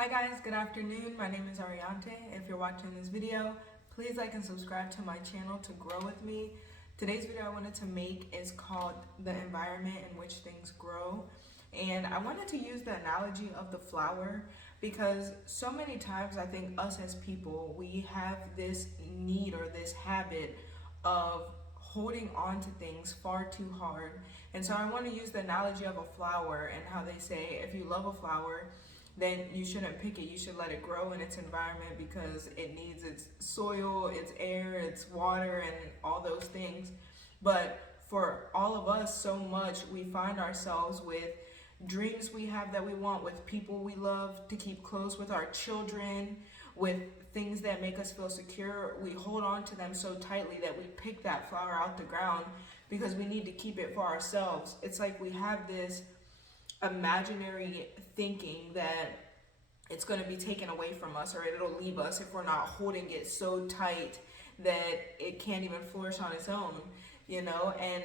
Hi guys, good afternoon. My name is Ariante. If you're watching this video, please like and subscribe to my channel to grow with me. Today's video I wanted to make is called The Environment in Which Things Grow. And I wanted to use the analogy of the flower because so many times I think us as people, we have this need or this habit of holding on to things far too hard. And so I want to use the analogy of a flower and how they say if you love a flower, then you shouldn't pick it. You should let it grow in its environment because it needs its soil, its air, its water, and all those things. But for all of us, so much we find ourselves with dreams we have that we want, with people we love to keep close, with our children, with things that make us feel secure. We hold on to them so tightly that we pick that flower out the ground because we need to keep it for ourselves. It's like we have this imaginary thinking that it's going to be taken away from us or it'll leave us if we're not holding it so tight that it can't even flourish on its own, and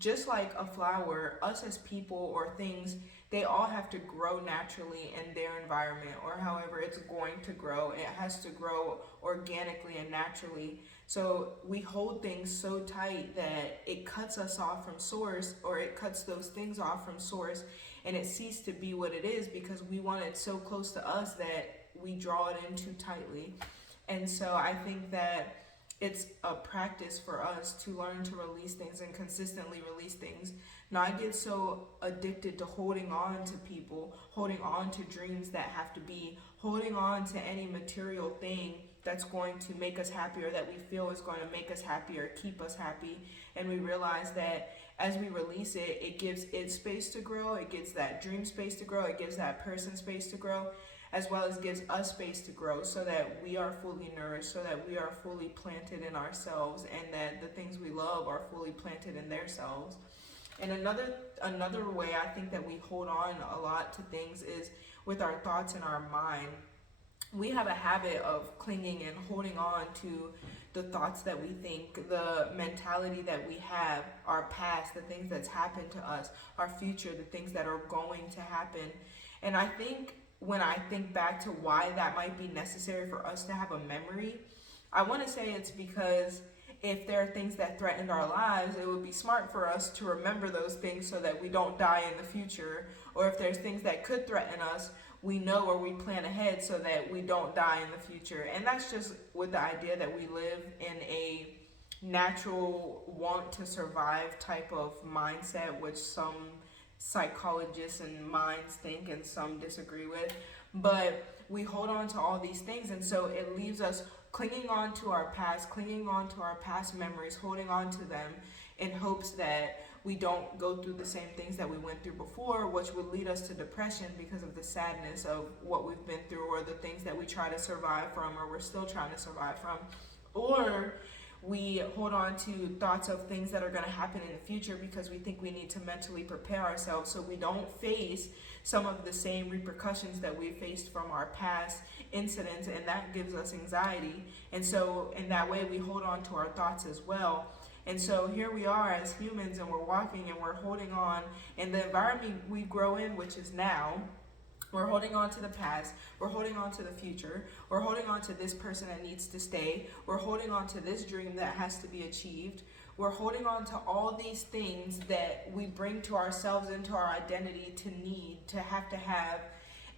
just like a flower, us as people or things, they all have to grow naturally in their environment or however it's going to grow. It has to grow organically and naturally. So we hold things so tight that it cuts us off from source, or it cuts those things off from source, and it ceases to be what it is because we want it so close to us that we draw it in too tightly. And so I think that it's a practice for us to learn to release things and consistently release things. Not get so addicted to holding on to people, holding on to dreams that have to be, holding on to any material thing that's going to make us happy or that we feel is going to make us happy or keep us happy. And we realize that as we release it, it gives it space to grow, it gives that dream space to grow, it gives that person space to grow, as well as gives us space to grow so that we are fully nourished, so that we are fully planted in ourselves, and that the things we love are fully planted in their selves. And another way I think that we hold on a lot to things is with our thoughts in our mind. We have a habit of clinging and holding on to the thoughts that we think, the mentality that we have, our past, the things that's happened to us, our future, the things that are going to happen. And I think when I think back to why that might be necessary for us to have a memory, I want to say it's because if there are things that threatened our lives, it would be smart for us to remember those things so that we don't die in the future. Or if there's things that could threaten us, we know or we plan ahead so that we don't die in the future. And that's just with the idea that we live in a natural want to survive type of mindset, which some psychologists and minds think and some disagree with. But we hold on to all these things, and so it leaves us clinging on to our past, clinging on to our past memories, holding on to them in hopes that we don't go through the same things that we went through before, which would lead us to depression because of the sadness of what we've been through or the things that we try to survive from or we're still trying to survive from. Or we hold on to thoughts of things that are going to happen in the future because we think we need to mentally prepare ourselves so we don't face some of the same repercussions that we faced from our past incidents, and that gives us anxiety. And so in that way we hold on to our thoughts as well. And so here we are as humans, and we're walking and we're holding on in the environment we grow in, which is now. We're holding on to the past, we're holding on to the future, we're holding on to this person that needs to stay, we're holding on to this dream that has to be achieved, we're holding on to all these things that we bring to ourselves into our identity to need, to have.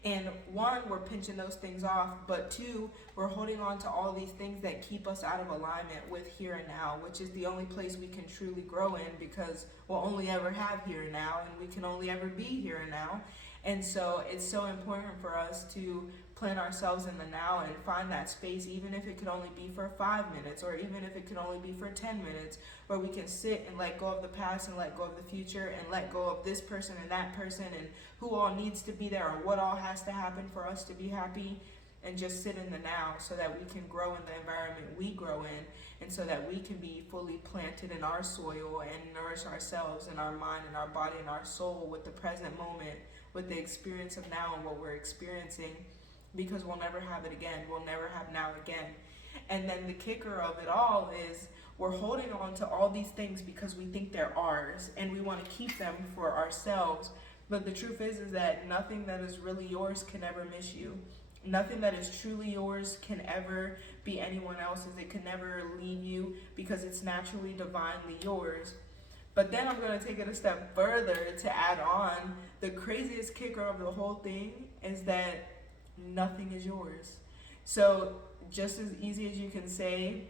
And one, we're pinching those things off, but two, we're holding on to all these things that keep us out of alignment with here and now, which is the only place we can truly grow in because we'll only ever have here and now, and we can only ever be here and now. And so it's so important for us to plant ourselves in the now and find that space, even if it could only be for 5 minutes, or even if it could only be for 10 minutes, where we can sit and let go of the past and let go of the future and let go of this person and that person and who all needs to be there or what all has to happen for us to be happy, and just sit in the now so that we can grow in the environment we grow in, and so that we can be fully planted in our soil and nourish ourselves and our mind and our body and our soul with the present moment, with the experience of now and what we're experiencing, because we'll never have it again. We'll never have now again. And then the kicker of it all is we're holding on to all these things because we think they're ours and we want to keep them for ourselves. But the truth is that nothing that is really yours can ever miss you. Nothing that is truly yours can ever be anyone else's. It can never leave you because it's naturally, divinely yours. But then I'm going to take it a step further to add on. The craziest kicker of the whole thing is that nothing is yours. So just as easy as you can say,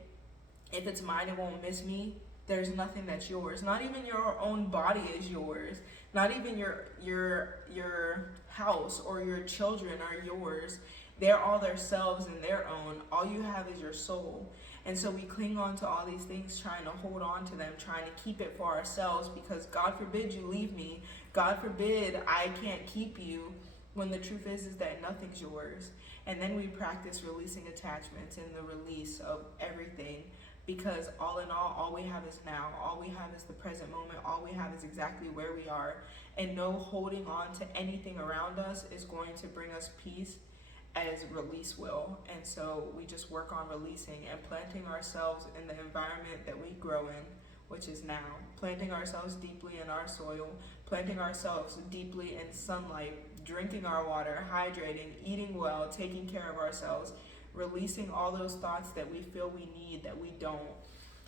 if it's mine, it won't miss me. There's nothing that's yours. Not even your own body is yours. Not even your house or your children are yours. They're all themselves and their own. All you have is your soul. And so we cling on to all these things, trying to hold on to them, trying to keep it for ourselves, because God forbid you leave me. God forbid I can't keep you, when the truth is that nothing's yours. And then we practice releasing attachments and the release of everything, because all in all we have is now. All we have is the present moment. All we have is exactly where we are. And no holding on to anything around us is going to bring us peace as release will. And so we just work on releasing and planting ourselves in the environment that we grow in, which is now. Planting ourselves deeply in our soil, planting ourselves deeply in sunlight, drinking our water, hydrating, eating well, taking care of ourselves, releasing all those thoughts that we feel we need that we don't.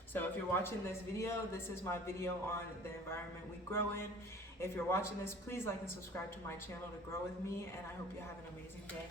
So if you're watching this video, this is my video on the environment we grow in. If you're watching this, please like and subscribe to my channel to grow with me, and I hope you have an amazing day.